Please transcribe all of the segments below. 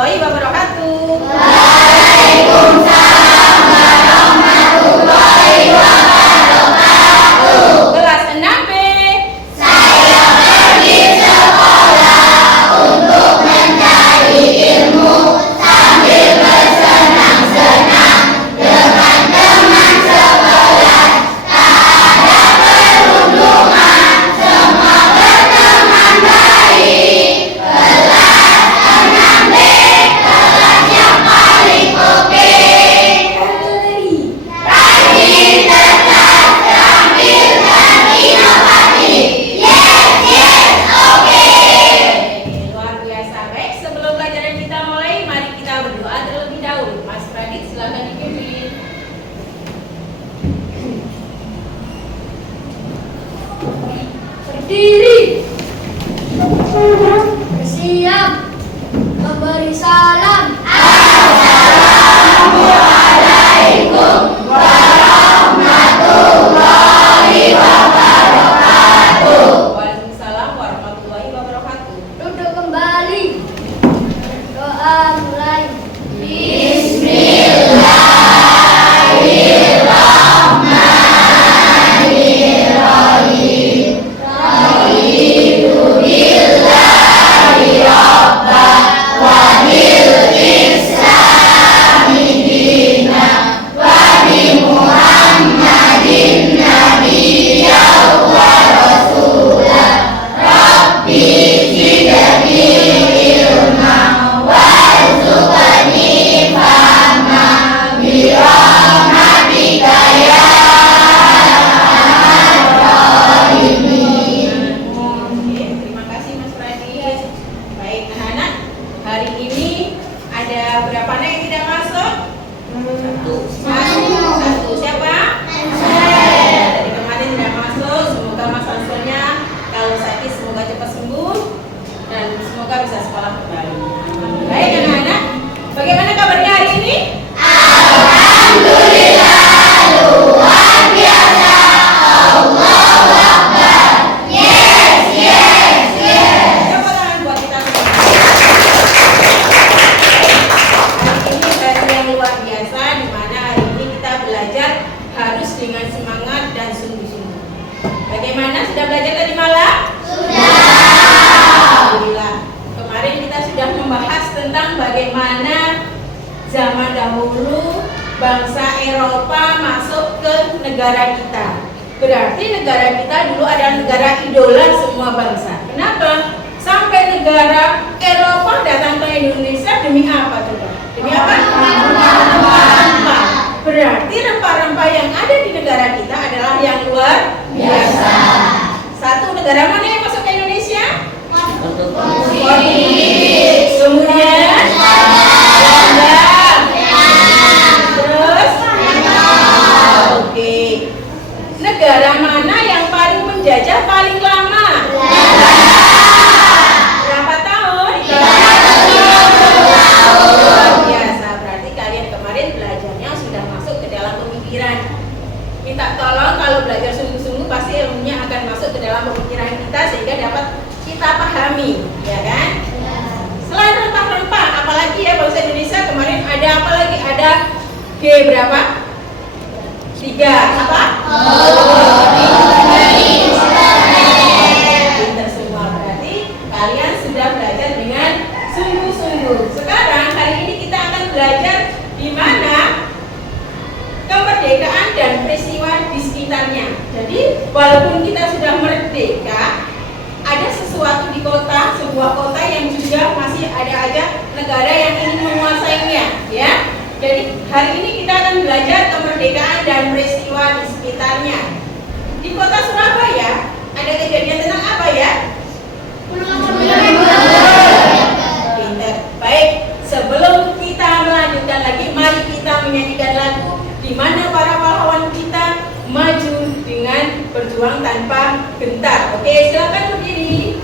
warahmatullahi wabarakatuh. Waalaikumsalam warahmatullahi wabarakatuh. Kelas 6B. Saya pergi sekolah untuk mencari ilmu sambil bersenang-senang dengan teman sekelas. Tak ada perundungan, semua berteman baik. Kelas 6B, kelas yang paling oke. Rajin, cerdas, terampil, dan inovatif. Yes, yes, oke. Luar biasa. Baik, sebelum pelajaran kita mulai, mari kita berdoa terlebih dahulu. Mas Pradit, silakan dipimpin. Berdiri, bersiap, memberi salam. Assalamualaikum warahmatullahi wabarakatuh. Waalaikumsalam warahmatullahi wabarakatuh. Duduk kembali. Doa mulai. Bismillahirrahmanirrahim. Raditu billahi rabban wa bil islami dinan wa bi Muhammadin nabiyyan wa rasulan. Rabbi zidni ilman warzuqni fahma bi rahmatika ya Oke, terima kasih Mas Pradit. Baik, anak-anak, hari ini ada berapa anak yang tidak masuk? Satu. Siapa? Dari kemarin tidak masuk. Semoga Mas Ansonnya kalau sakit semoga cepat sembuh dan semoga bisa sekolah kembali. Baik, anak-anak, bagaimana kabarnya hari ini? Alhamdulillah, luar biasa. Allahu Akbar. Yes, yes, yes. Tepuk tangan buat kita semua. Hari ini hari yang luar biasa, di mana hari ini kita belajar harus dengan semangat dan sungguh-sungguh. Bagaimana, sudah belajar tadi malam? Alhamdulillah. Kemarin kita sudah membahas tentang bagaimana zaman dahulu bangsa Eropa masuk ke negara kita. Berarti negara kita dulu adalah negara idola semua bangsa. Kenapa? Sampai negara Eropa datang ke Indonesia demi apa coba? Demi apa? Rempah. Berarti rempah-rempah yang ada di negara kita adalah yang luar biasa. Satu, negara mana yang masuk ke Indonesia? Portugis. Kemudian Belanda. Terus oke. Negara mana yang paling menjajah paling lama? Berapa tahun? 30 tahun. Biasa, berarti kalian kemarin belajarnya sudah masuk ke dalam pemikiran. Minta tolong kalau belajar sungguh-sungguh pasti ilmunya akan masuk ke dalam pemikiran kita sehingga dapat kita pahami, ya kan? Selain rempah-rempah, apalagi ya bangsa Indonesia kemarin ada apa lagi? Ada G berapa? 3. Apa? Pintar semua, berarti kalian sudah belajar dengan sungguh-sungguh. Sekarang hari ini kita akan belajar di mana kemerdekaan dan peristiwa di sekitarnya. Jadi walaupun kita sudah merdeka, ada sesuatu di kota, sebuah kota yang juga masih ada aja negara yang ingin menguasainya, ya. Jadi hari ini kita akan belajar kemerdekaan dan peristiwa di sekitarnya. Di kota Surabaya ada kejadian tentang apa ya? Pinter. Baik, sebelum kita melanjutkan lagi, mari kita menyanyikan lagu di mana para pahlawan kita maju dengan berjuang tanpa gentar. Oke, silakan berdiri.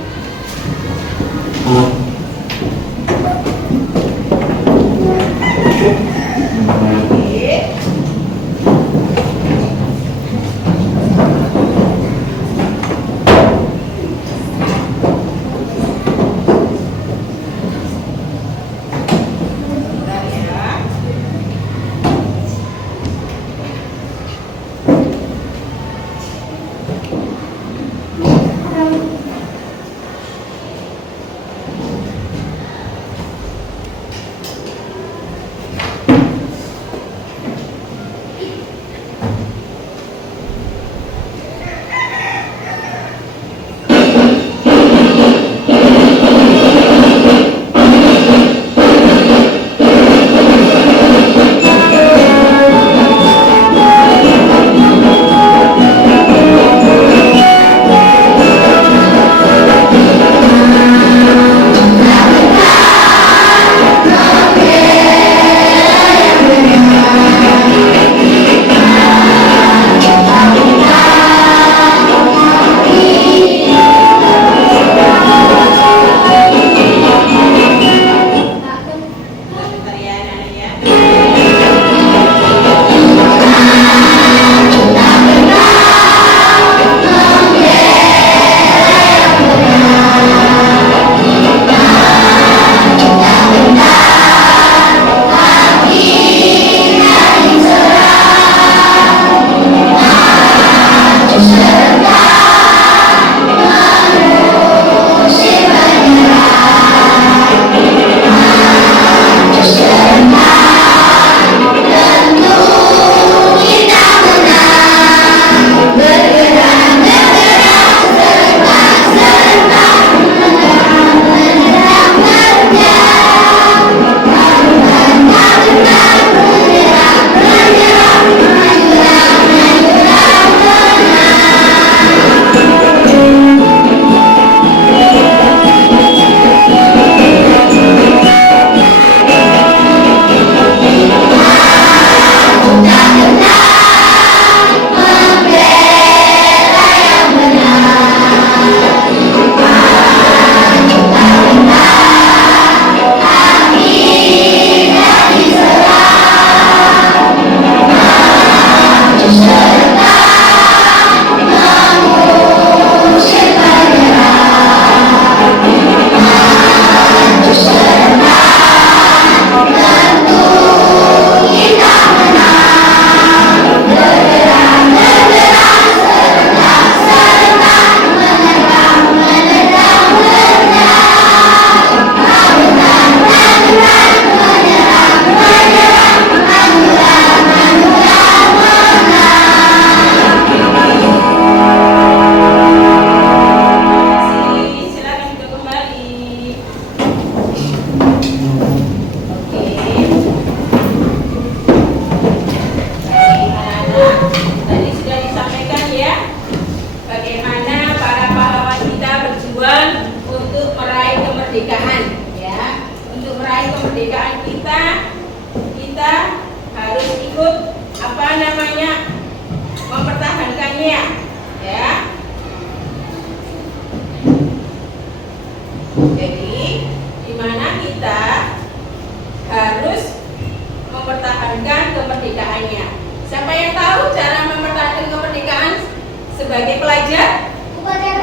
sebagai pelajar? Upacara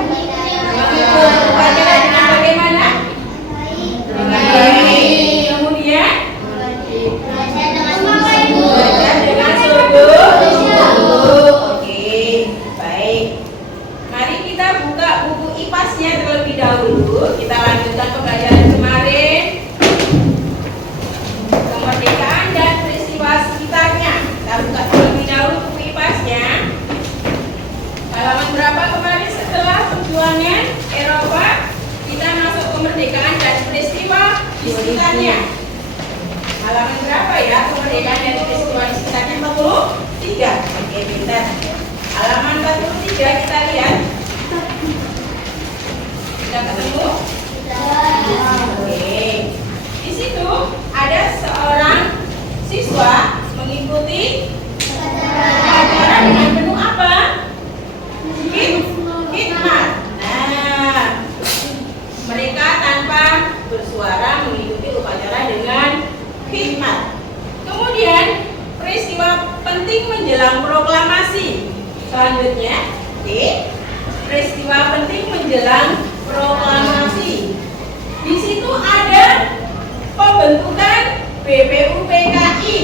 Upacara dengan bagaimana? Dengan baik. Kemudian belajar dengan sungguh. Oke, baik. Mari kita buka buku IPAS-nya terlebih dahulu. Kita lanjutkan pembelajaran kemarin. Kemerdekaan dan peristiwa sekitarnya. Kita buka terlebih dahulu buku IPAS-nya. Halaman berapa kemarin setelah perjuangan Eropa kita masuk kemerdekaan dan peristiwa di sekitarnya? Halaman berapa ya kemerdekaan dan peristiwa di sekitarnya? 43. Oke, pintar. Halaman 43 kita lihat. Sudah ketemu? Oke. Di situ ada seorang siswa mengikuti acara dengan penuh apa? Hikmat. Nah, mereka tanpa bersuara mengikuti upacara dengan hikmat. Kemudian peristiwa penting menjelang proklamasi. Selanjutnya, peristiwa penting menjelang proklamasi. Di situ ada pembentukan BPUPKI.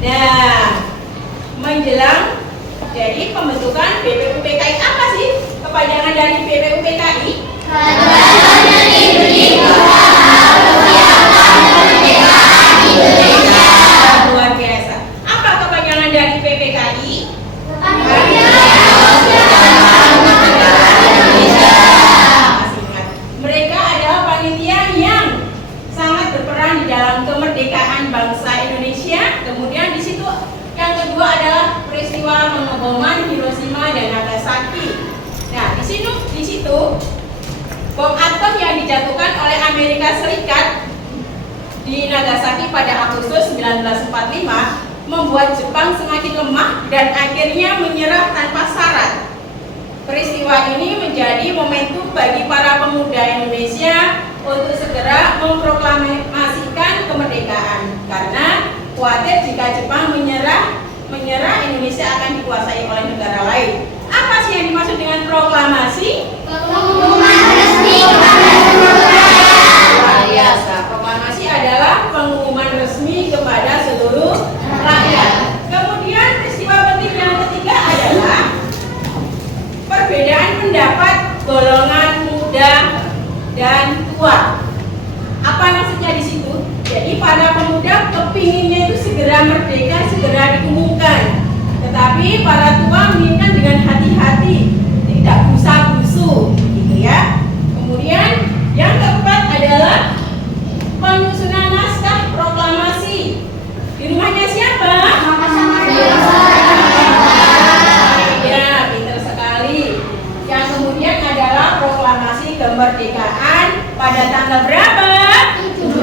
Nah, menjelang jadi pembentukan BPUPKI apa sih? Kepada kepanjangan dari BPUPKI? Badan Intelijen Kemerdekaan Indonesia. Luar biasa. Apa kepanjangan dari PPKI? Mereka adalah panitia yang sangat berperan di dalam kemerdekaan bangsa Indonesia. Kemudian di situ yang kedua adalah peristiwa pengeboman Hiroshima dan Nagasaki. Nah, di situ bom atom yang dijatuhkan oleh Amerika Serikat di Nagasaki pada Agustus 1945 membuat Jepang semakin lemah dan akhirnya menyerah tanpa syarat. Peristiwa ini menjadi momentum bagi para pemuda Indonesia untuk segera memproklamasikan kemerdekaan karena khawatir jika Jepang menyerah Indonesia akan dikuasai oleh negara lain. Apa sih yang dimaksud dengan proklamasi? Pengumuman resmi kepada seluruh rakyat. Luar biasa. Proklamasi adalah pengumuman resmi kepada seluruh rakyat. Kemudian peristiwa penting yang ketiga adalah perbedaan pendapat golongan muda dan tua. Apa maksudnya di situ? Jadi para pemuda kepinginnya itu segera merdeka, segera diumumkan. Tetapi para tua menginginkan dengan hati-hati, tidak busa-busu, gitu ya. Kemudian yang keempat adalah penyusunan naskah proklamasi. Di rumahnya siapa? Ya, pintar sekali. Yang kemudian adalah proklamasi kemerdekaan pada tanggal berapa? 17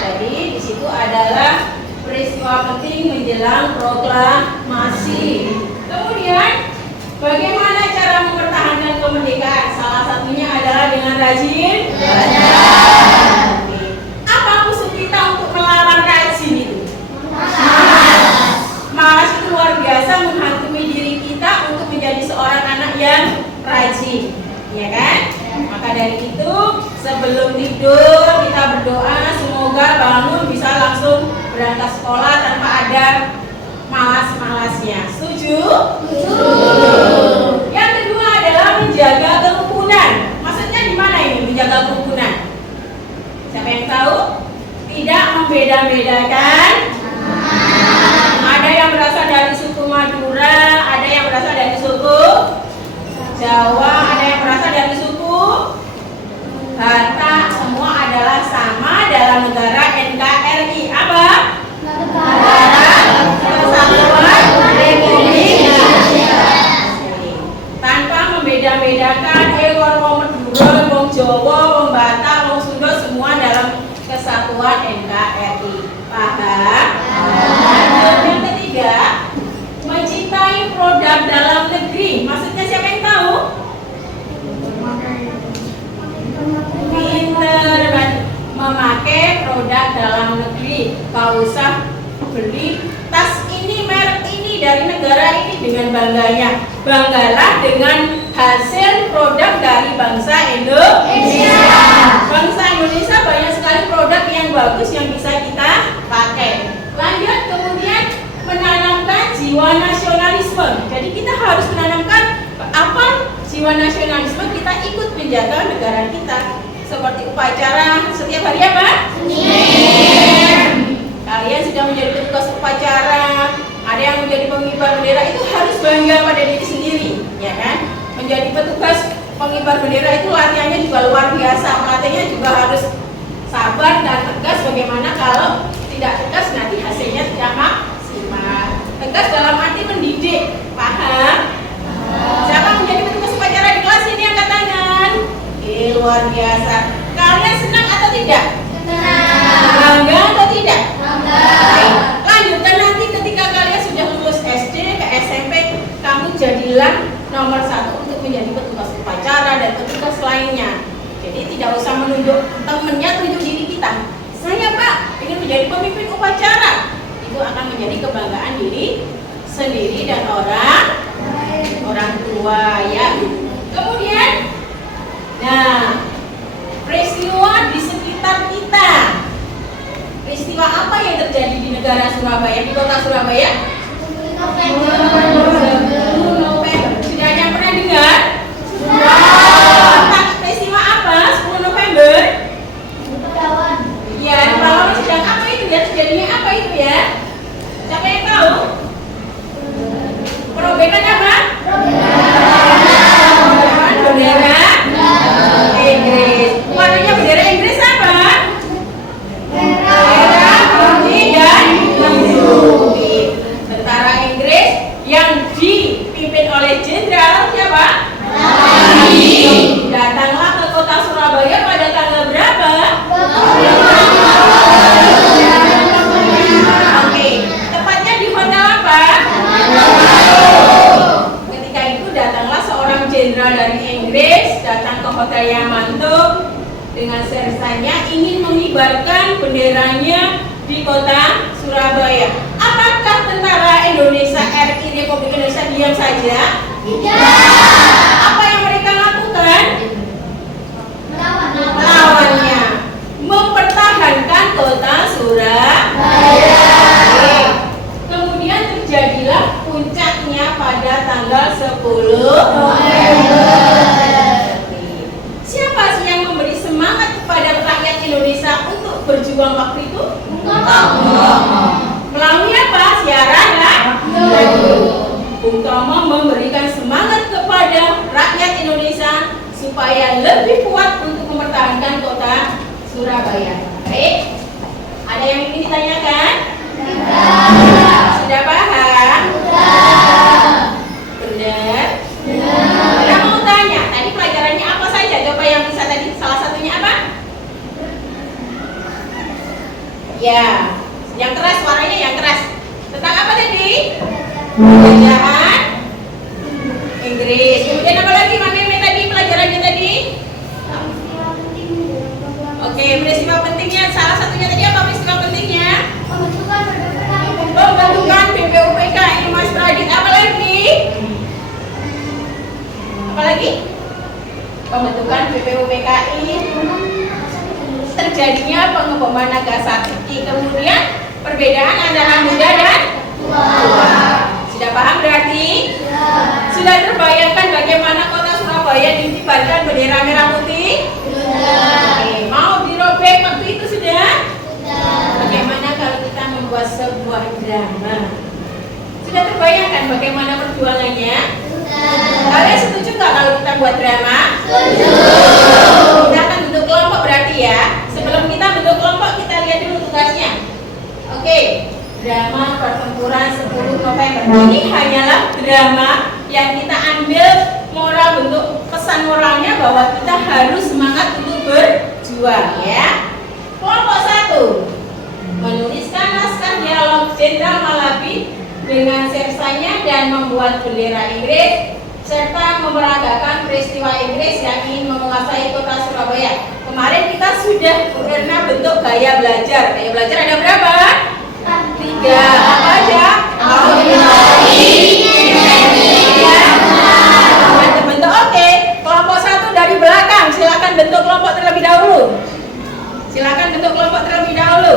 Jadi di situ adalah peristiwa penting menjelang proklamasi. Kemudian bagaimana cara mempertahankan kemerdekaan? Salah satunya adalah dengan rajin belajar. Apa musuh kita untuk melawan rajin itu? Malas itu luar biasa menghantui diri kita untuk menjadi seorang anak yang rajin, ya kan? Maka dari itu sebelum tidur kita berdoa semoga bangun bisa langsung berangkat sekolah tanpa ada malas-malasnya. Setuju? Yang kedua adalah menjaga kerukunan. Maksudnya di mana ini menjaga kerukunan? Siapa yang tahu? Tidak membeda-bedakan. Ada yang berasal dari suku Madura, ada yang berasal dari suku Jawa, ada yang berasal dari suku Batak. Semua adalah sama dalam negara NKRI. Apa? Negara Kesatuan Republik Indonesia. Tanpa membeda-bedakan wong Madura, wong Jawa, wong Batak, wong Sunda, semua dalam kesatuan NKRI. Paham? Yang ketiga, mencintai produk dalam negeri. Maksudnya siapa yang tahu? Pinter memakai produk dalam negeri. Gak usah beli tas ini, merek ini dari negara ini dengan bangganya. Banggalah dengan hasil produk dari bangsa Indonesia. Bangsa Indonesia banyak sekali produk yang bagus yang bisa kita pakai. Lanjut, kemudian menanamkan jiwa nasionalisme. Jadi kita harus menanamkan apa jiwa nasionalisme, kita ikut menjaga negara kita. Seperti upacara setiap hari apa? Kalian sudah menjadi petugas upacara, ada yang menjadi pengibar bendera, itu harus bangga pada diri sendiri, ya kan? Menjadi petugas pengibar bendera itu latihannya juga luar biasa, pelatihnya juga harus sabar dan tegas. Bagaimana kalau tidak tegas nanti hasilnya tidak maksimal. Tegas dalam arti mendidik, paham? Siapa menjadi petugas upacara di kelas ini angkat tangan? Luar biasa. Kalian senang atau tidak? Bangga atau tidak? Baik. Lanjutkan nanti ketika kalian sudah lulus SD ke SMP, kamu jadilah nomor 1 untuk menjadi petugas upacara dan petugas lainnya. Jadi tidak usah menunjuk temennya, tunjuk diri kita. Saya Pak ingin menjadi pemimpin upacara. Itu akan menjadi kebanggaan diri sendiri dan orang tua, ya. Kemudian, nah, peristiwa di sekitar kita. Peristiwa apa yang terjadi di negara Surabaya, di kota Surabaya? yang dipimpin oleh Jenderal siapa? Datanglah ke kota Surabaya pada tanggal berapa? Oke, tepatnya di hotel apa? Ketika itu datanglah seorang jenderal dari Inggris datang ke Hotel Yamanto dengan sersannya ingin mengibarkan benderanya di kota Surabaya. Apakah tentara Indonesia RI Republik Indonesia diam saja? Apa yang mereka lakukan? Melawannya, mempertahankan kota Surabaya. Kemudian terjadilah puncaknya pada tanggal 10 November. Siapa sih yang memberi semangat kepada rakyat Indonesia untuk berjuang waktu itu? Melalui apa? Siaran radio. Bung Tomo memberikan semangat kepada rakyat Indonesia supaya lebih kuat untuk mempertahankan kota Surabaya. Baik, ada yang ingin ditanyakan? Sudah paham? Benar? Saya mau tanya, tadi pelajarannya apa saja? Coba yang bisa tadi, salah satunya apa? Ya, yang keras, suaranya yang keras. Tentang apa tadi? Penjajahan Inggris. Kemudian apa lagi Mame tadi pelajarannya tadi? Oke, peristiwa pentingnya. Salah satunya tadi apa peristiwa pentingnya? Pembentukan BPUPK ini Mas Radit. Apa lagi? Apa lagi? Pembentukan BPUPKI, terjadinya pengeboman Nagasaki, kemudian perbedaan antara muda dan tua. Sudah paham berarti? Sudah terbayangkan bagaimana kota Surabaya dikibarkan bendera merah putih? Oke, mau dirobek waktu itu sudah? Bagaimana kalau kita membuat sebuah drama? Sudah terbayangkan bagaimana perjuangannya? Kalian setuju nggak kalau kita buat drama? Kita akan bentuk kelompok berarti ya. Sebelum kita bentuk kelompok, kita lihat dulu tugasnya. Oke, drama pertempuran 10 November. Ini hanyalah drama yang kita ambil moral, bentuk pesan moralnya bahwa kita harus semangat untuk berjuang ya. Kelompok 1 menuliskan naskah dialog Jenderal Malabi dengan sersanya dan membuat bendera Inggris serta memeragakan peristiwa Inggris yang ingin menguasai kota Surabaya. Kemarin kita sudah pernah bentuk gaya belajar. Gaya belajar ada berapa? 3. Apa aja? Bentuk oke. Kelompok 1 dari belakang. Silakan bentuk kelompok terlebih dahulu. Silakan bentuk kelompok terlebih dahulu.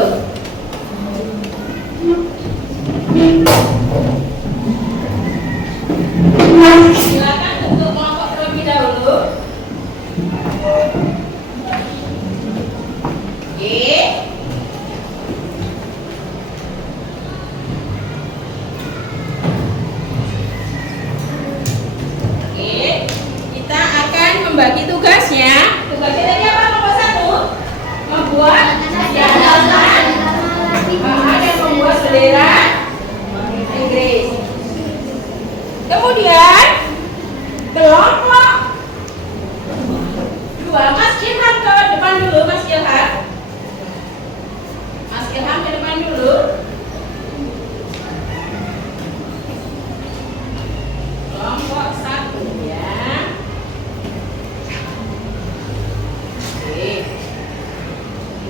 Silakan bentuk kelompok terlebih dahulu. Oke. Oke. Kita akan membagi tugasnya. Tugasnya tadi apa? Kelompok 1 membuat diagraman dan membuat bendera Inggris. Kemudian kelompok 2, Mas Ilham ke depan dulu, Mas Ilham. Mas Ilham ke depan dulu. Kelompok 1 ya. Oke.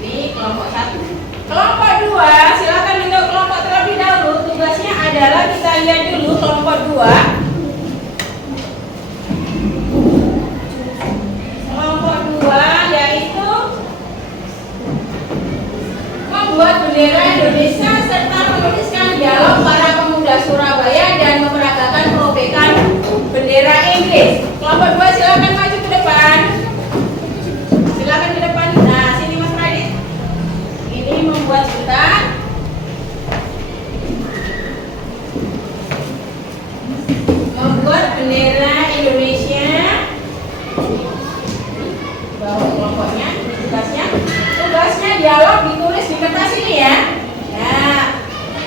Ini kelompok 1. Kelompok 2, silakan bentuk kelompok terlebih dahulu. Tugasnya adalah kita lihat dulu kelompok 2. Kelompok 2 yaitu membuat bendera Indonesia serta menuliskan dialog para pemuda Surabaya dan memeragakan perobekan bendera Inggris. Kelompok 2 silakan maju ke depan. Silakan ke depan. Nah, sini Mas Radit. Ini membuat sebentar. Membuat bendera Indonesia. Bawa kelompoknya, tugasnya. Tugasnya dialog ditulis di kertas ini ya. Nah,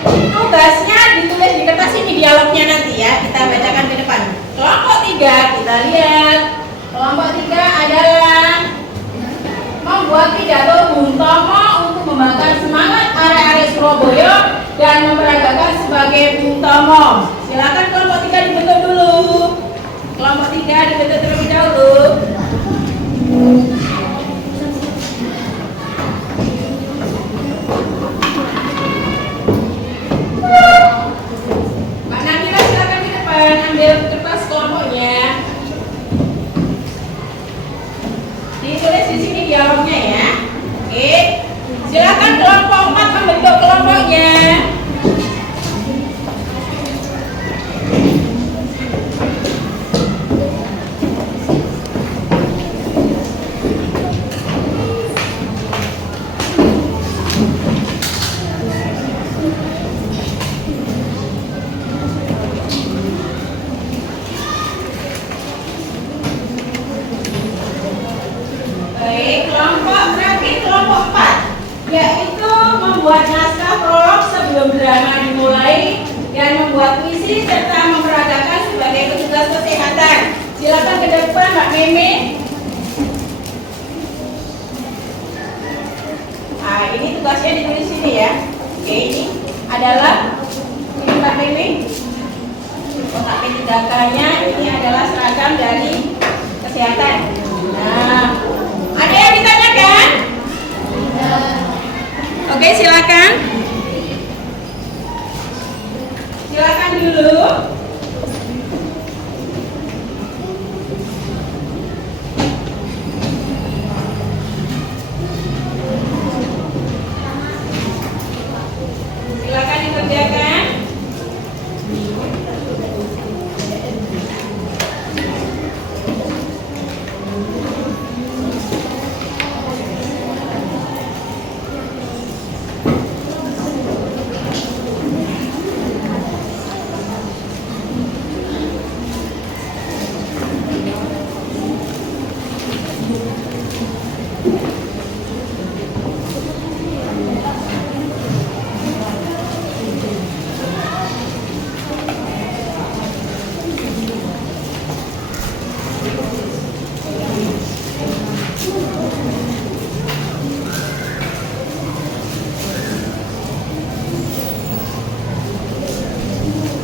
tugasnya ditulis di kertas ini. dialognya nanti ya, kita bacakan ke depan. Kelompok 3 kita lihat. Kelompok 3 adalah membuat pidato Bung Tomo untuk membakar semangat arek-arek Surabaya dan memperagakan sebagai Bung Tomo. Silakan kelompok 3 dibentuk dulu. Kelompok 3 dibentuk terlebih dahulu. Mbak Nabila silakan di depan ambil kertas kelompoknya. Ditulis di sini dialognya ya. Oke. Silakan kelompok 4 membentuk kelompoknya. Baik, kelompok 4 yaitu membuat naskah prolog sebelum drama dimulai dan membuat puisi serta memperagakan sebagai petugas kesehatan. Silakan ke depan Mbak Meme. Nah, ini tugasnya ditulis sini ya. Oke, ini adalah ini Mbak Meme. Kotak P3K-nya ini adalah seragam dari kesehatan. Nah, ada yang ditanyakan? Oke, silakan. Silakan dulu. Silakan dikerjakan.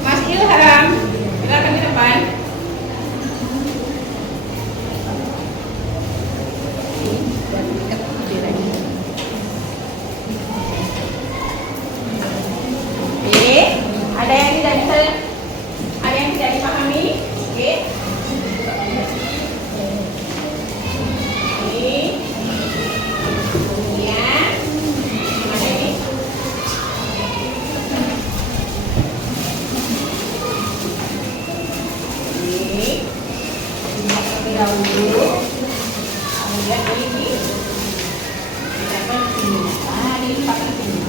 Mas Ilham, silakan di depan. Oke, ada yang tidak bisa, ada yang tidak dipahami? Oke. Ini, kemudian ada ini. Ini, terlebih dahulu. Kemudian ini, ditempel di sini. Ah, ini pakai sini.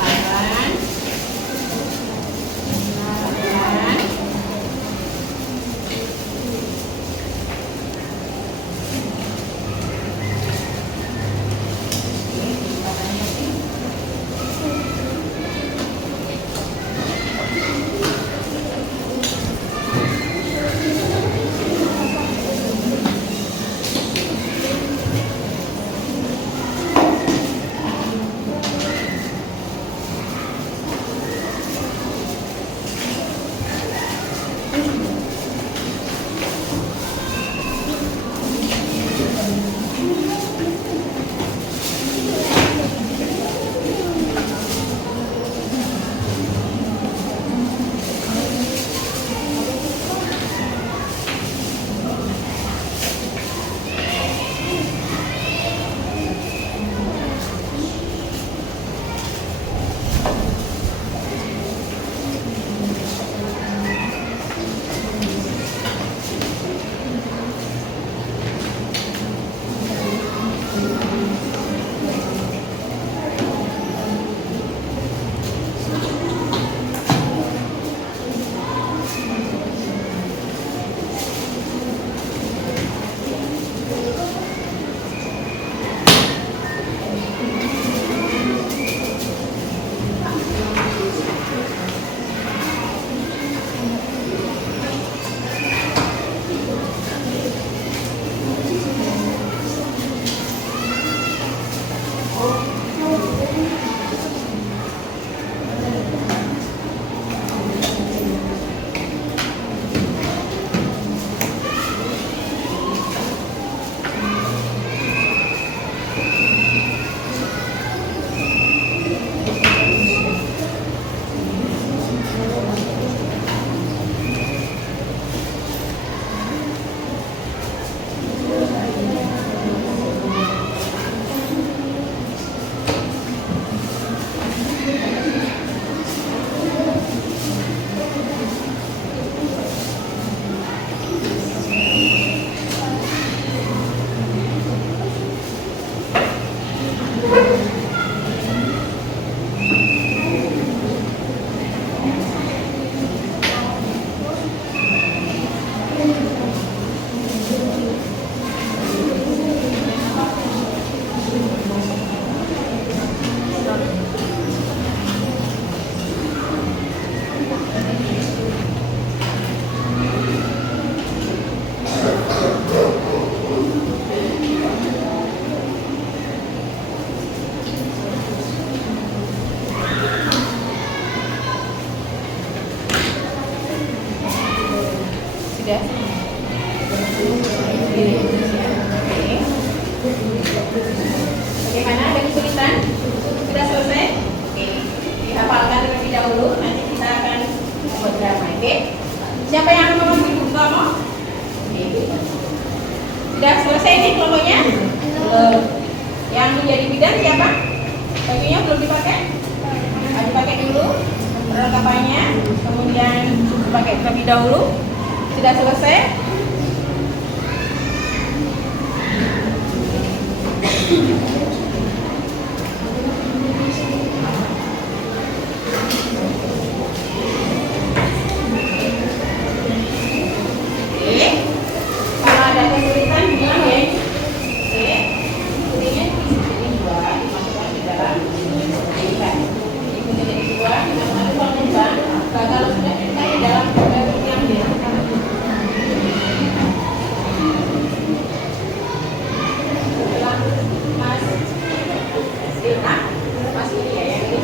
Pelan-pelan. Pelan-pelan. Sudah. Bagaimana? Ada kesulitan? Sudah selesai? Oke. Dihafalkan terlebih dahulu. Nanti kita akan membuat drama. Oke? Siapa yang akan memberi buku kamu? Oke. Sudah selesai nih kelompoknya? Belum. Yang menjadi bidan siapa? Bajunya belum dipakai? Dipakai dulu perlengkapannya, kemudian dipakai terlebih dahulu. Sudah selesai? Oke. Kalau ada kesulitan bilang ya. Oke. Kuningnya jadi dua, dimasukkan di dalam ikan. Kuningnya jadi dua, dimasukkan di dalam ikan. Kalau sudah kita di dalam yang dia. Mas Dina, Mas ini ya yang ini.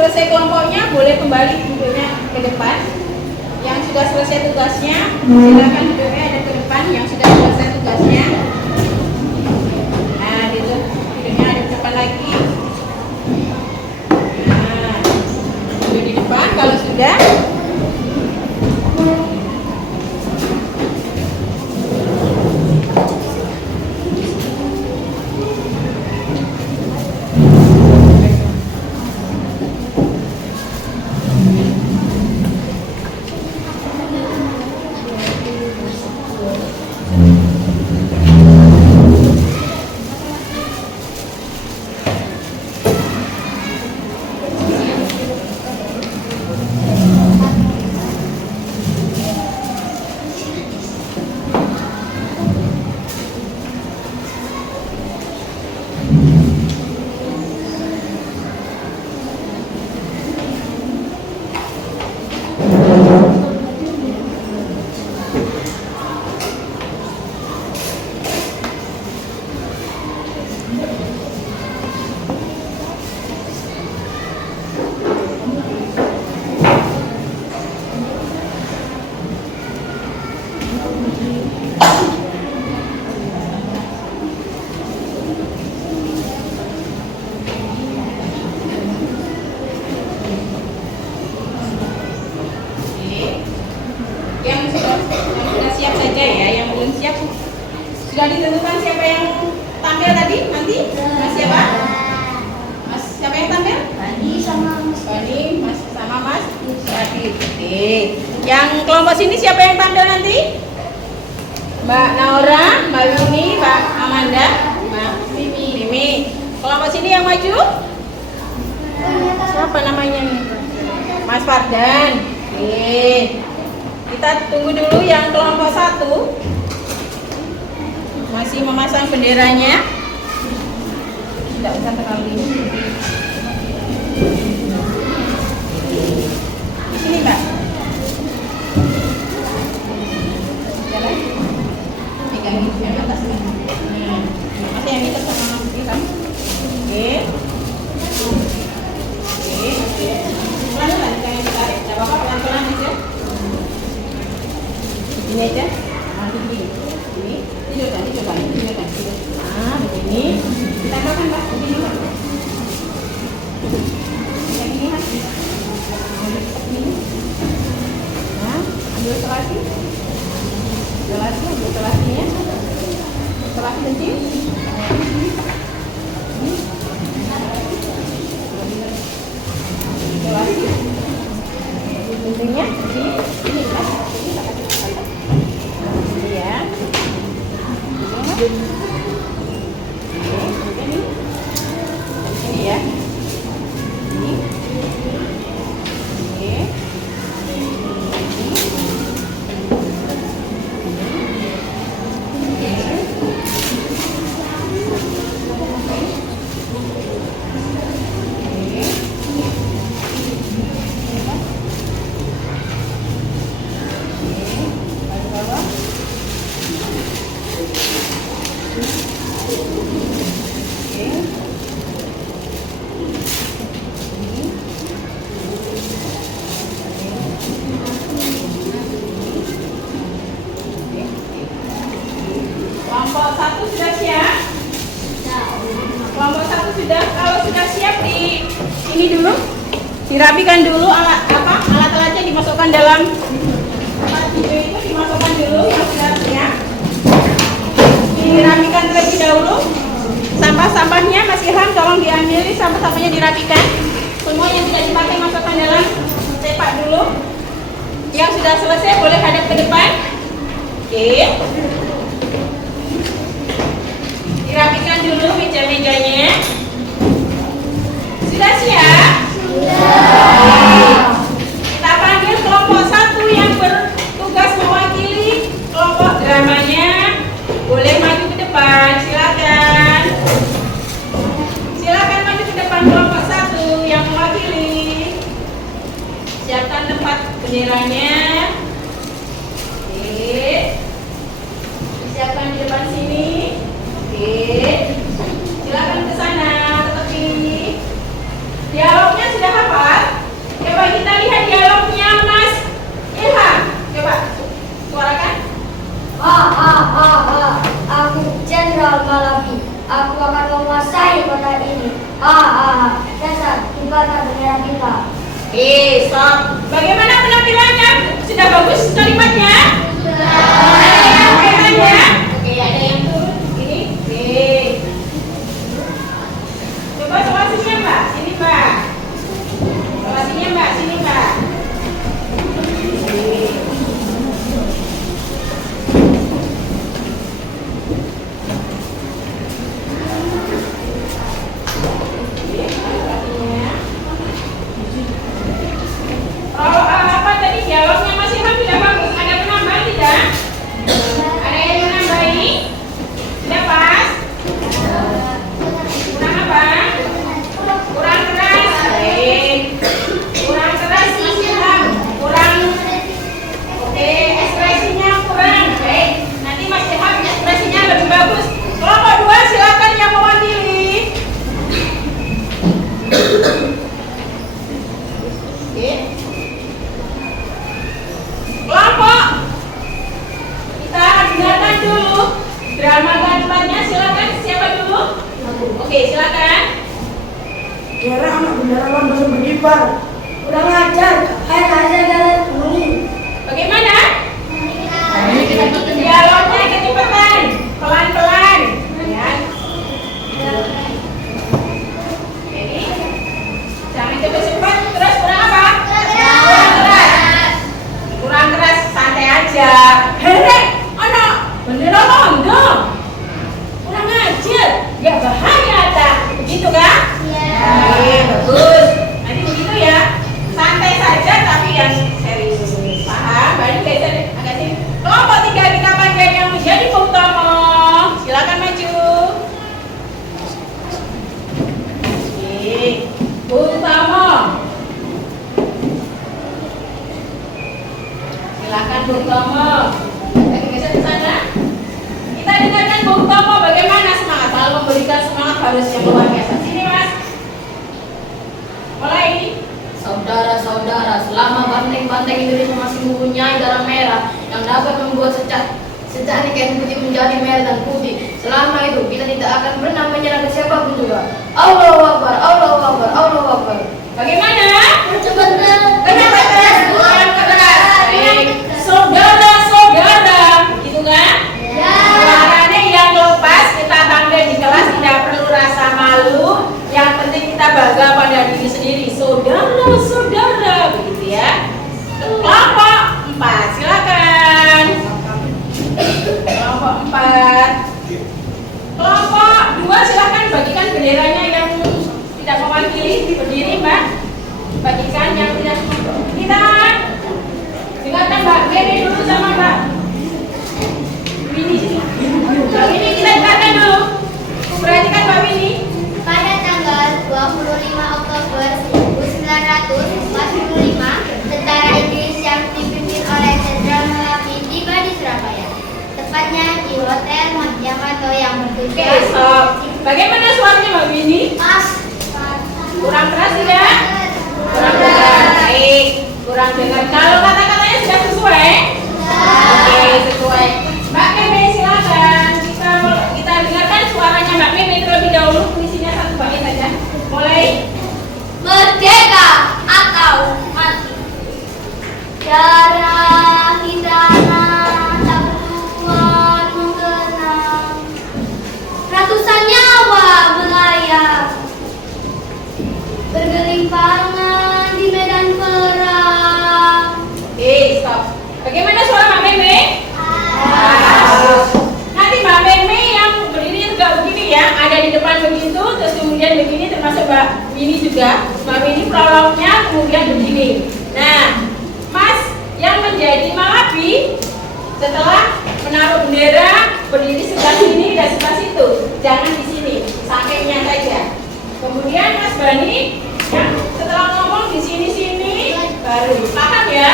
selesai kelompoknya boleh kembali duduknya ke depan. Yang sudah selesai tugasnya silakan duduknya ada ke depan. Yang sudah selesai tugasnya, nah duduknya ada ke depan lagi. Nah, duduk di depan kalau sudah. Yang sudah siap saja ya, yang belum siap sudah ditentukan siapa yang tampil tadi nanti? Mas siapa? Mas siapa yang tampil? Tadi sama Mas Bani, Mas sama Mas Syadid. Oke. Yang kelompok sini siapa yang tampil nanti? Mbak Naura, Mbak Wini, Mbak Amanda, Mbak Mimi. Kelompok sini yang maju? Siapa namanya nih? Mas Fardan. Oke. Kita tunggu dulu yang kelompok 1 masih memasang benderanya. Tidak usah terlalu ini. Di sini Mbak. Jalan. Pegang yang atas Mbak. Masih yang itu sama ini kan? Oke. Oke. Pelan-pelan jangan ditarik. Tidak apa-apa pelan-pelan aja. Ini aja, ini coba. Nah, begini. Ditambahkan Mbak, begini Mbak. Yang ini Mas. Ini. Nah, ambil selasi. Ambil selasinya. Selasi kecil. Ini. Selasi. Ujungnya sini. Ini Mas. Ini ya. Ini. Oke. Kelompok 1 sudah siap? Kelompok 1 sudah. Kalau sudah siap di ini dulu, dirapikan dulu alat-alatnya dimasukkan dalam video itu dimasukkan dulu yang sudah siap. Dirapikan terlebih dahulu. Sampah-sampahnya Mas Ilham tolong diambil, sampah-sampahnya dirapikan. Semua yang tidak dipakai masukkan dalam cepak dulu. Yang sudah selesai boleh hadap ke depan. Oke. Dirapikan dulu meja-mejanya. Sudah siap? Sudah. Kita panggil kelompok 1 yang bertugas mewakili kelompok dramanya. Boleh maju ke depan, silakan. Silakan maju ke depan kelompok 1 yang mewakili. Siapkan tempat benderanya. Oke. Siapkan di depan sini. Oke, silakan ke sana, ke tepi. Dialognya sudah hafal? Aku akan menguasai kota ini. Dasar ibadah bendera kita. Stop. Bagaimana penampilannya? Sudah bagus kalimatnya? Kalimatnya? Oke, ada yang turun ini. Oke. Coba sini Mbak. Sini Mbak. Sini Mbak. Sini Mbak. Oke. Kalau apa tadi dialognya masih tidak bagus, ada penambahan tidak? Ada yang menambahi? Sudah pas? Kurang apa? Kurang keras? Baik. Kurang keras masih hilang. Kurang. Oke, ekspresinya kurang. Baik. Nanti Mas Ilham ekspresinya lebih bagus. Kelompok 2 silakan yang mewakili. Oke. Kelompok kita dengarkan dulu drama gantuannya, silakan. Siapa dulu? Oke, silakan. Kira anak beneran belum berkibar. Kurang ajar, kayak aja jalan bunyi. Bagaimana? Dialognya kecepatan, pelan-pelan. Ya. Jadi jangan cepat-cepat. Terus kurang apa? Kurang keras. Kurang keras, santai aja. Hei, anak bendera londo. Kurang ajar, ya bahaya tak? Begitu kan? Baik, bagus. Nanti begitu ya. Santai saja tapi yang serius. Paham? Baik, geser agak sini. Kelompok 3 kita panggil yang menjadi Utama. Silakan maju. Oke, Utama. Silakan Utama. Lagi geser ke sana. Kita dengarkan Utama bagaimana semangat. Kalau memberikan semangat harus yang luar biasa. Sini Mas. Mulai. Saudara-saudara, selama banteng-banteng Indonesia masih mempunyai darah merah yang dapat membuat secari kain putih menjadi merah dan putih, selama itu kita tidak akan pernah menyerah ke siapapun juga. Allahu Akbar, Allahu Akbar, Allahu Akbar. Bagaimana? Percepatan. Kenapa keras? Kurang keras. Baik. Saudara-saudara, gitu kan? Ya. Suaranya yang lepas kita panggil di kelas, tidak perlu rasa malu. Yang penting kita bangga pada diri sendiri. Saudara-saudara, begitu ya. Kelompok 4, silakan. Kelompok 4. Kelompok 2 silakan bagikan benderanya yang tidak mewakili. Berdiri Mbak. Bagikan yang tidak. Kita dengarkan Mbak Mary dulu sama Mbak Winnie. Mbak Winnie kita dengarkan dulu. Perhatikan Mbak Winnie. Pada tanggal 25 Oktober 1945, tentara Inggris yang dipimpin oleh Jenderal Malabi tiba di Surabaya, tepatnya di Hotel Yamato yang Oke, bertujuan. stop. Bagaimana suaranya Mbak Winnie? Pas. Kurang keras tidak? Kurang keras. Baik. Kurang dengar. Kalau kata-katanya sudah sesuai? Oke, sesuai. Mbak Meme silakan. Kita dengarkan suaranya Mbak Meme terlebih dahulu. Puisinya satu bait saja. Mulai. Merdeka atau mati. Darah hidana tak bertuan menggenang. Ratusan nyawa melayang, bergelimpangan di medan perang. Oke, stop. Bagaimana suara Mbak Meme? Nanti Mbak Meme yang berdiri juga begini ya, ada di depan begitu, terus kemudian begini, termasuk Mbak Winnie juga. Mbak Winnie prolognya kemudian begini. Nah, Mas yang menjadi Malabi setelah menaruh bendera berdiri sebelah sini dan sebelah situ, jangan di sini, sampingnya saja. Kemudian Mas Bani yang setelah ngomong di sini baru paham ya.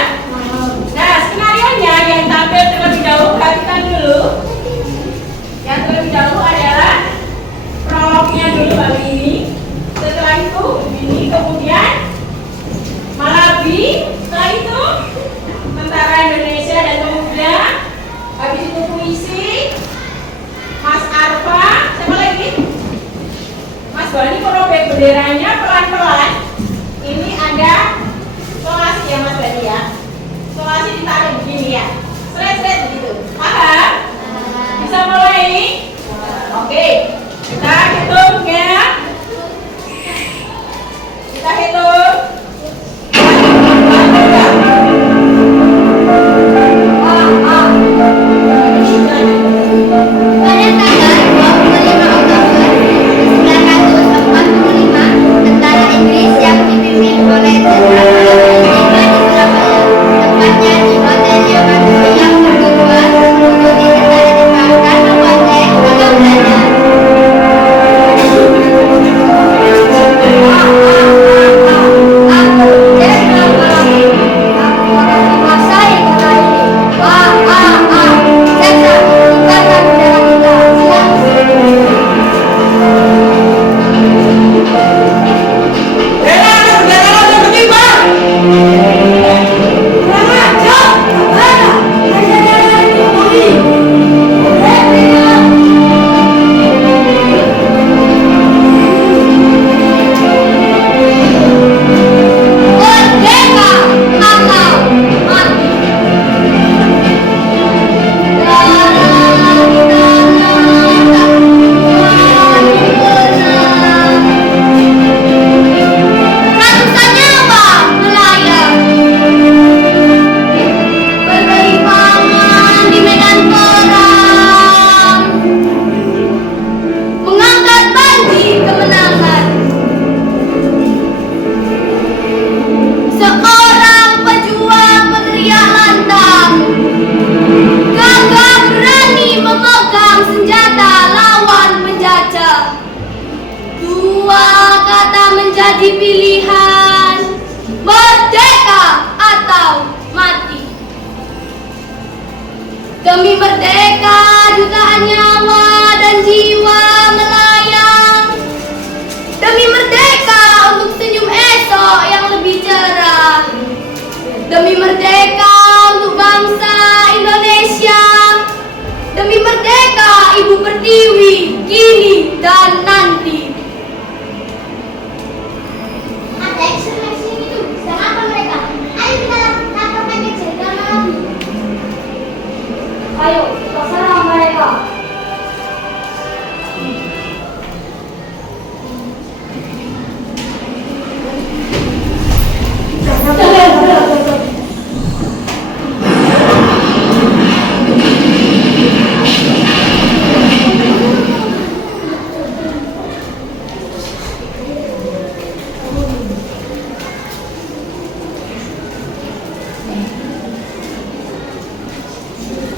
Nah, skenarionya yang tampil terlebih dahulu, perhatikan dulu. Yang terlebih dahulu adalah prolognya dulu Mbak Winnie. Setelah itu ini kemudian Malabi, setelah itu tentara Indonesia dan pemuda, habis itu puisi Mas Arfa, Benderanya pelan-pelan. Ini ada solasi ya Mas Badi ya. Solasi ditarik begini ya. Seret-seret begitu. Paham? Bisa mulai? Oke. Kita hitung ya. Kita hitung. Pada tanggal 25 Oktober 1945, tentara Inggris yang dipimpin oleh Jenderal Malaki tiba di Surabaya, tepatnya di Hotel Yamato yang bertujuan untuk tentara Jepang dan membantai Pulau Belanda. Menjadi pilihan merdeka atau mati. Demi merdeka jutaan nyawa dan jiwa melayang. Demi merdeka untuk senyum esok yang lebih cerah. Demi merdeka untuk bangsa Indonesia. Demi merdeka Ibu Pertiwi kini dan nanti. Ayo, kita serang mereka.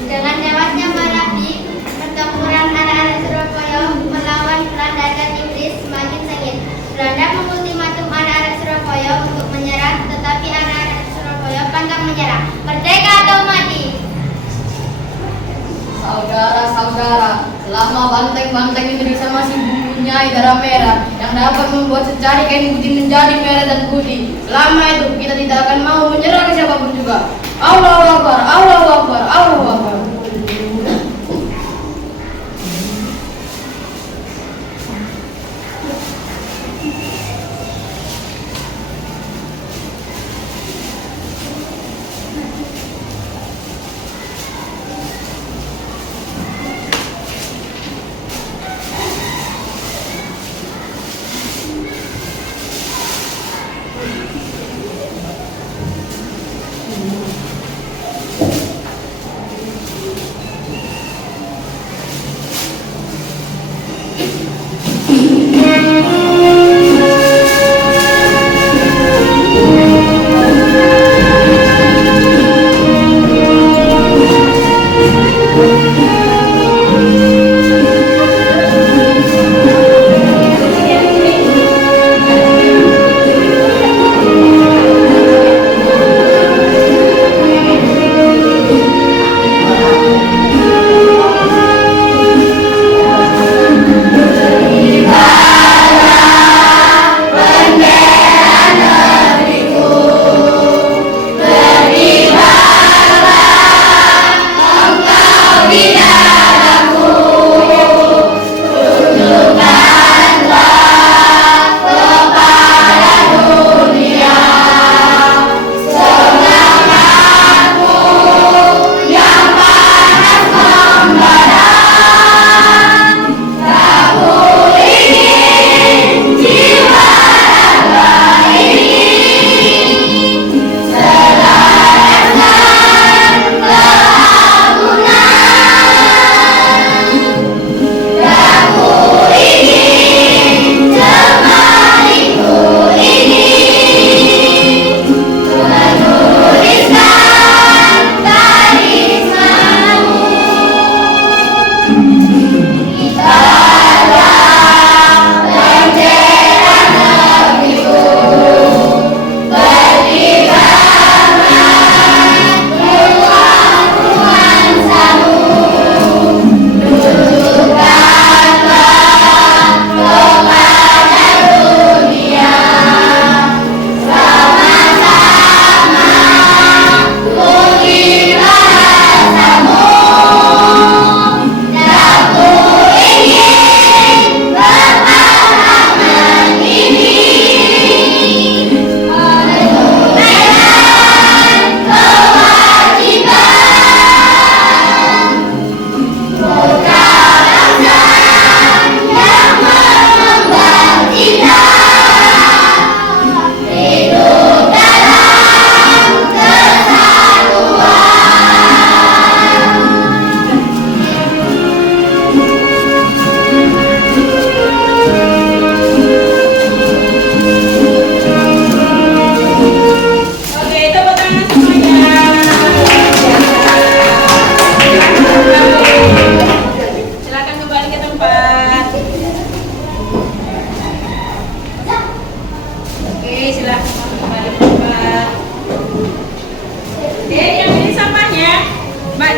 Dengan tewasnya Malabi, pertempuran anak-anak Surabaya melawan Belanda dan Inggris semakin sengit. Belanda mengultimatum anak-anak Surabaya untuk menyerah, tetapi anak-anak Surabaya pantang menyerah. Merdeka atau mati. Saudara-saudara, selama banteng-banteng Indonesia masih mempunyai darah merah yang dapat membuat secari kain putih menjadi merah dan putih, selama itu kita tidak akan mau menyerah ke siapapun juga. Allahu Akbar, Allahu Akbar, Allahu Akbar.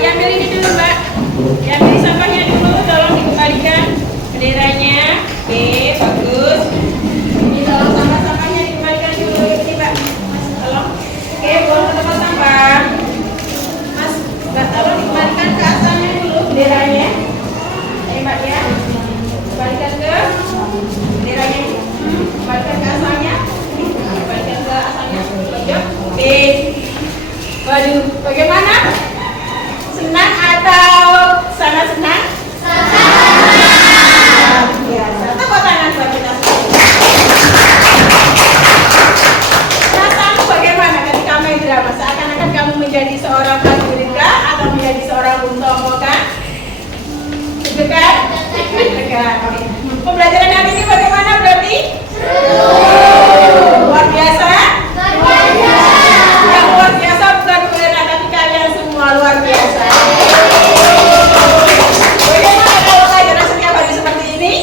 diambil ini dulu Mbak. Diambil sampahnya dulu, tolong dikembalikan benderanya. Oke, bagus. Ini tolong sampah-sampahnya dikembalikan dulu ini Mbak. Mas, tolong. Oke, buang ke tempat sampah. Mas, Mbak, tolong dikembalikan ke asalnya dulu benderanya. Ayo Mbak ya. Kembalikan ke benderanya. Kembalikan ke asalnya. Kembalikan ke asalnya. Oke. Waduh, bagaimana? Senang atau sangat senang? Senang. Biasa. Tepuk tangan buat kita semua. Perasaanmu bagaimana ketika main drama? Seakan-akan kamu menjadi seorang prajurit kah? Atau menjadi seorang Bung Tomo kah? Deg-degan? Deg-degan. Oke. Pembelajaran hari ini bagaimana berarti? Luar biasa? Yang luar biasa bukan Wena, tapi kalian semua luar biasa. Bagaimana kalau pelajaran setiap hari seperti ini?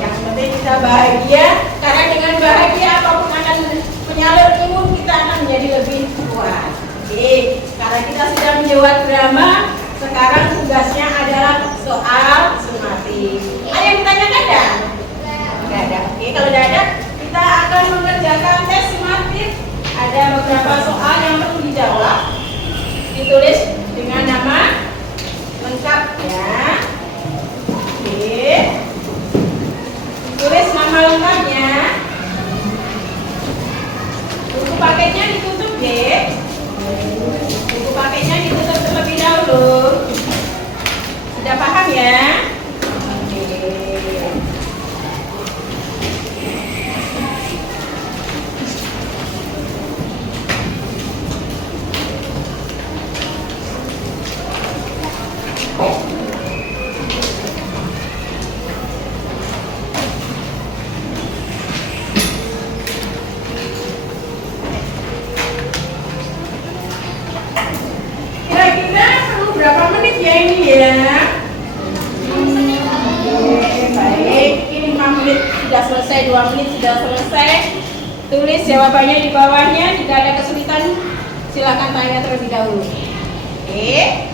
Yang penting kita bahagia, karena dengan bahagia apapun akan menyalur imun kita akan menjadi lebih kuat. Oke, karena kita sudah menjawab drama, sekarang tugasnya adalah soal sematik. Ada yang ditanyakan enggak? Enggak ada. Oke, kalau tidak ada, kita akan mengerjakan tes sematik. Ada beberapa soal yang perlu dijawab. Ditulis dengan nama lengkapnya. Oke. Tulis nama lengkapnya. Buku paketnya ditutup, Dek. Buku paketnya ditutup terlebih dahulu. Sudah paham ya? Oke. Kira-kira perlu berapa menit ya ini ya? Oke, baik. Ini 5 menit sudah selesai, 2 menit sudah selesai. Tulis jawabannya di bawahnya. Jika ada kesulitan, silakan tanya terlebih dahulu. Oke.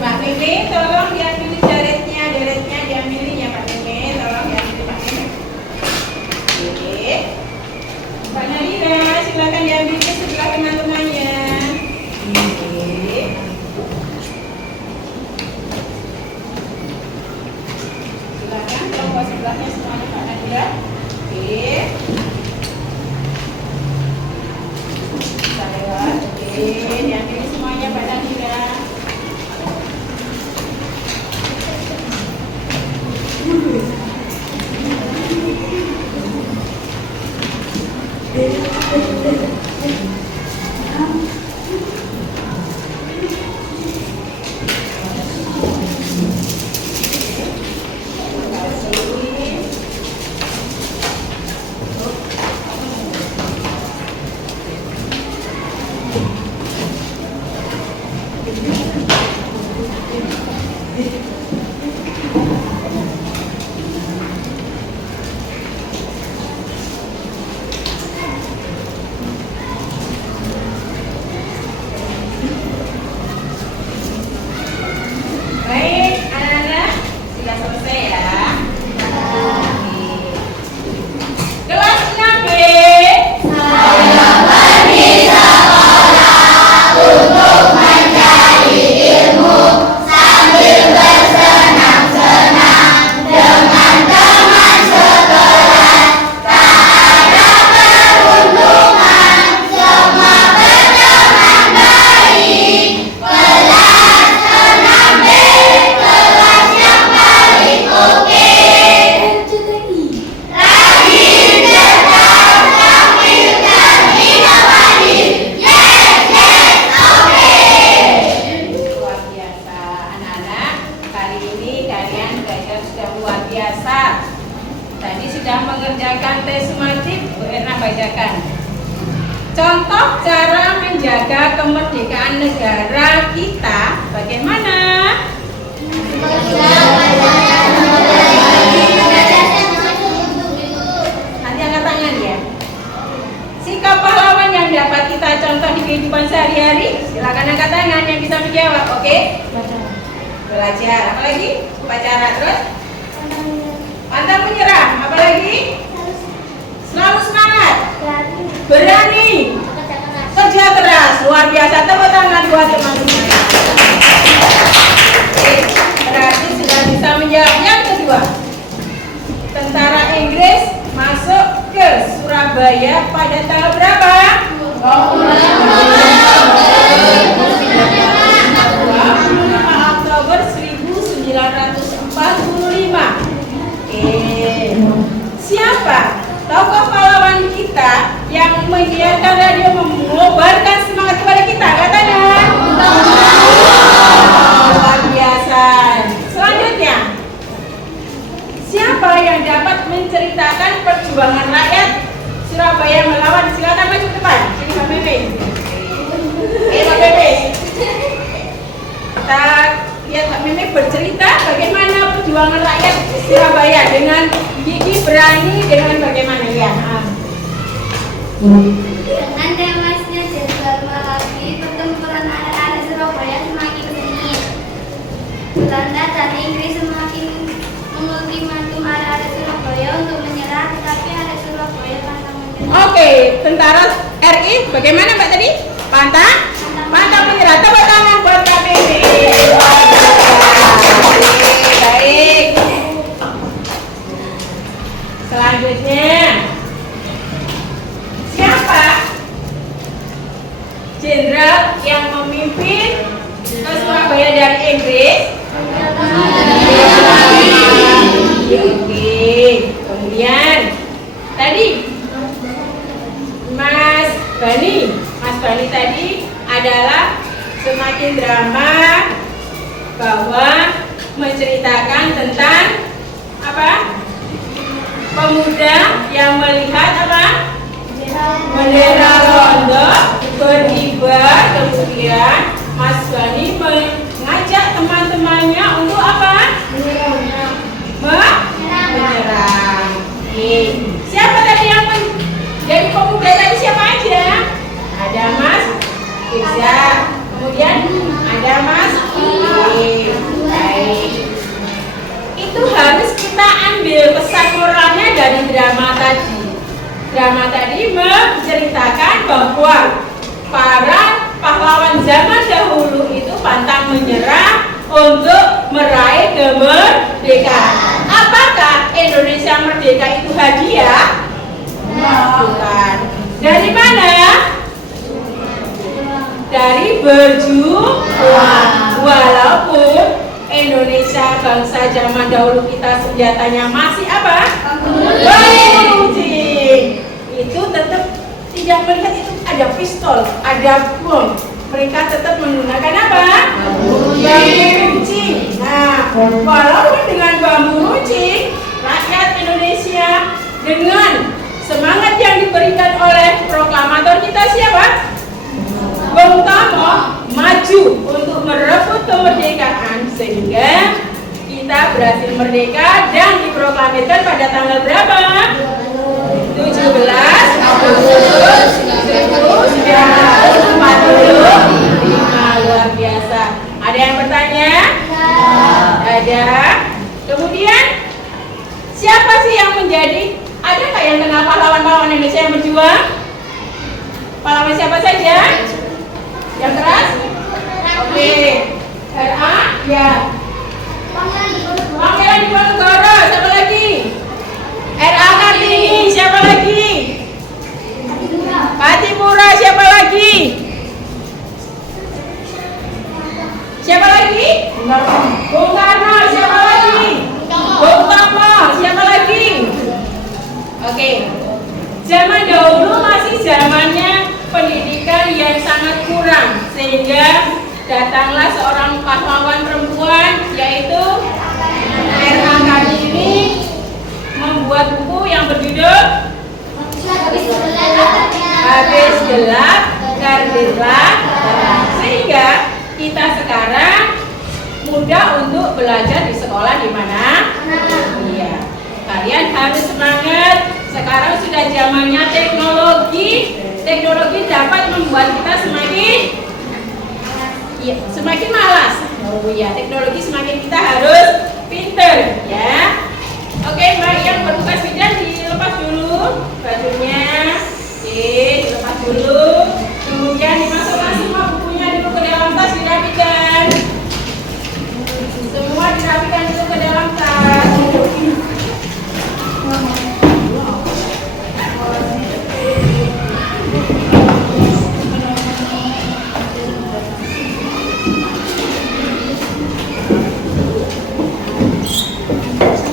Mbak Mimi, tolong diambil deretnya diambilin ya Pak Mimi, tolong diambil Pak Mimi. Oke. Mbak Nadira, silakan diambil ke sebelah teman-temannya. Oke. Silakan kelompok sebelahnya semuanya Pak Nadira. Oke. Oke, diambil semuanya Pak Nadira. Baik, anak-anak, sudah selesai ya. Kelas 6B. Luar biasa, anak-anak. Kali ini kalian belajar sudah luar biasa. Tadi sudah mengerjakan tes sumatif, Bu Erna bacakan. Contoh cara menjaga kemerdekaan negara kita bagaimana? Nanti angkat tangan ya. Sikap pahlawan yang dapat kita contoh di kehidupan sehari-hari. Silakan angkat tangan yang bisa menjawab. Oke? Belajar. Apa lagi? Upacara. Terus? Pantang menyerah. Apa lagi? Selalu semangat. Berani. Kerja keras. Luar biasa. Tepuk tangan buat teman-teman. Oke, berarti sudah bisa menjawab yang kedua. Tentara Inggris masuk ke Surabaya pada tanggal berapa? 25 Oktober 1945. Siapa tokoh pahlawan kita yang menyiarkan radio mengobarkan semangat kepada kita? Katanya. Luar biasa. Selanjutnya, siapa yang dapat menceritakan perjuangan rakyat Surabaya melawan? Silakan maju ke depan. Ini Pak Bebe. Pak Bebe. Kita lihat Pak Meme bercerita bagaimana perjuangan rakyat Surabaya dengan gigih berani dengan bagaimana ya. Dengan tewasnya Jenderal Malabi, pertempuran anak-anak Surabaya semakin sengit. Belanda dan Inggris semakin mengultimatum anak-anak Surabaya untuk menyerah, tetapi anak Surabaya pantang menyerah. Oke, tentara RI bagaimana Mbak tadi? Pantang menyerah. Tepuk tangan buat Kak Meme. Baik. Selanjutnya, siapa jenderal yang memimpin ke Surabaya dari Inggris? Oke. Kemudian tadi Mas Bani tadi adalah semakin drama bahwa menceritakan tentang apa? Pemuda yang melihat apa? Bendera Londo berkibar. Kemudian Mas Bani mengajak teman-temannya untuk apa? Menyerang. Oke. Siapa tadi yang jadi pemuda tadi? Siapa aja? Ada Mas Irza, kemudian ada Mas dari drama tadi? Drama tadi menceritakan bahwa para pahlawan zaman dahulu itu pantang menyerah untuk meraih kemerdekaan. Apakah Indonesia merdeka itu hadiah? Bukan. Dari mana? Dari berjuang. Walaupun Indonesia bangsa zaman dahulu kita senjatanya masih apa? Bambu-runcing. Itu tetap tidak melihat itu ada pistol, ada bom. Mereka tetap menggunakan apa? Bambu-runcing. Nah, walaupun dengan bambu-runcing, rakyat Indonesia dengan semangat yang diberikan oleh proklamator kita siapa? Bung Tomo maju untuk merebut kemerdekaan sehingga kita berhasil merdeka dan diproklamirkan pada tanggal berapa? 17 Agustus 1945. Luar biasa. Ada yang bertanya? Ada. Kemudian siapa sih yang menjadi? Ada nggak yang kenal pahlawan-pahlawan Indonesia yang berjuang? Pahlawan siapa saja? Yang keras? Oke. RA? Ya. Pangeran Diponegoro. Siapa lagi? RA Kartini. Siapa lagi? Patipura. Siapa lagi? Siapa lagi? Bung Karno. Siapa lagi? Bung Tomo. Siapa lagi? Oke. Zaman dahulu masih zamannya pendidikan yang sangat kurang sehingga datanglah seorang pahlawan perempuan yaitu R.A. Kartini membuat buku yang berjudul Habis Gelap Terbitlah Terang, sehingga kita sekarang mudah untuk belajar di sekolah di mana? Iya. Kalian harus semangat. Sekarang sudah zamannya teknologi. Teknologi dapat membuat kita semakin malas. Oh ya, teknologi semakin kita harus pinter ya. Oke, Mbak yang bertugas bidan dilepas dulu bajunya. Oke, dilepas dulu. Kemudian dimasukkan semua bukunya dulu ke dalam tas dirapikan. Semua dirapikan dulu ke dalam tas.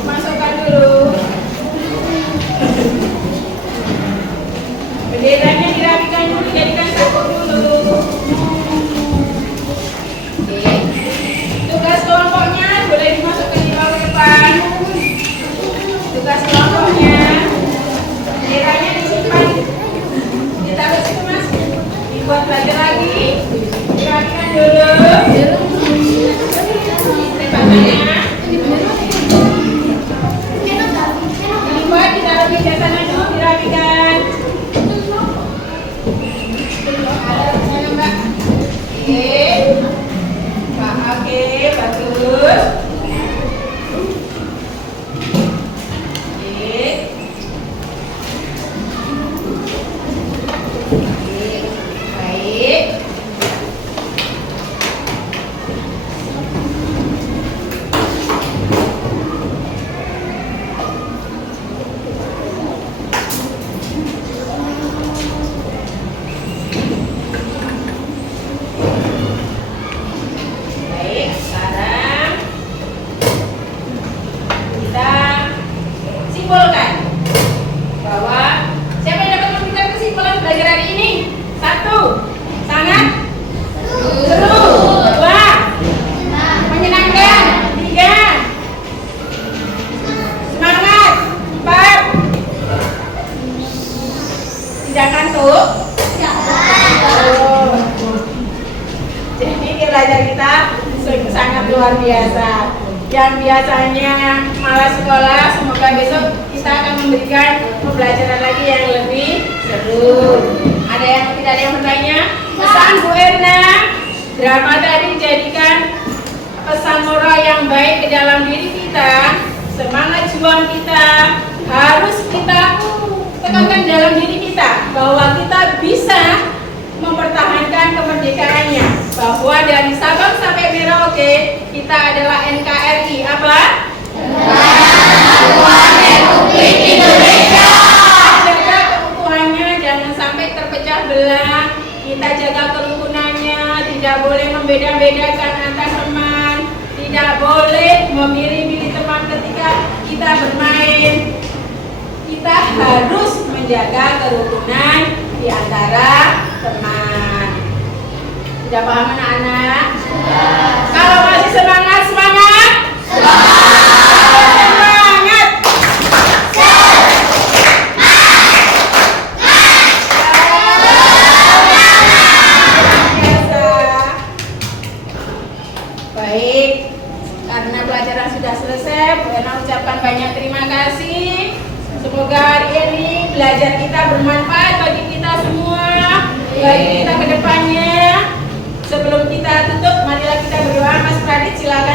Masukkan dulu. Benderanya dirapikan dulu, jadikan satu dulu. Oke. Tugas kelompoknya boleh dimasukkan di bawah depan. Tugas kelompoknya. Benderanya disimpan. Ditaruh situ Mas. Dibuat belajar lagi. Dirapikan dulu. Tembakannya. Dibuat, ditaruh di sana dulu, dirapikan. Mbak. Oke. Oke, bagus. Oke. Baik. Baik, sekarang kita simpulkan bahwa siapa yang dapat memberikan kesimpulan belajar hari ini? 1. Sangat seru. 2. Menyenangkan. 3. Semangat. 4. Tidak ngantuk. Oh. Jadi belajar kita sangat luar biasa. Yang biasanya malas sekolah, semoga besok kita akan memberikan pembelajaran lagi yang lebih seru. Ada yang tidak ada yang bertanya? Pesan Bu Erna, drama tadi jadikan pesan moral yang baik ke dalam diri kita, semangat juang kita, harus kita tekankan dalam diri kita bahwa kita bisa mempertahankan kemerdekaannya, bahwa dari Sabang sampai Merauke kita adalah NKRI apa? Kesatuan Republik Indonesia. Jaga keutuhannya, jangan sampai terpecah belah. Kita jaga kerukunannya, tidak boleh membeda-bedakan antar teman, tidak boleh memilih-milih teman ketika kita bermain. Kita harus menjaga kerukunan di antara teman. Sudah paham anak-anak? Kalau masih semangat, semangat? Semangat! Baik, karena pelajaran sudah selesai, Bu Erna ucapkan banyak terima kasih. Semoga hari ini belajar kita bermanfaat bagi kita semua, bagi kita ke depannya. Sebelum kita tutup, marilah kita berdoa. Mas Pradit silakan.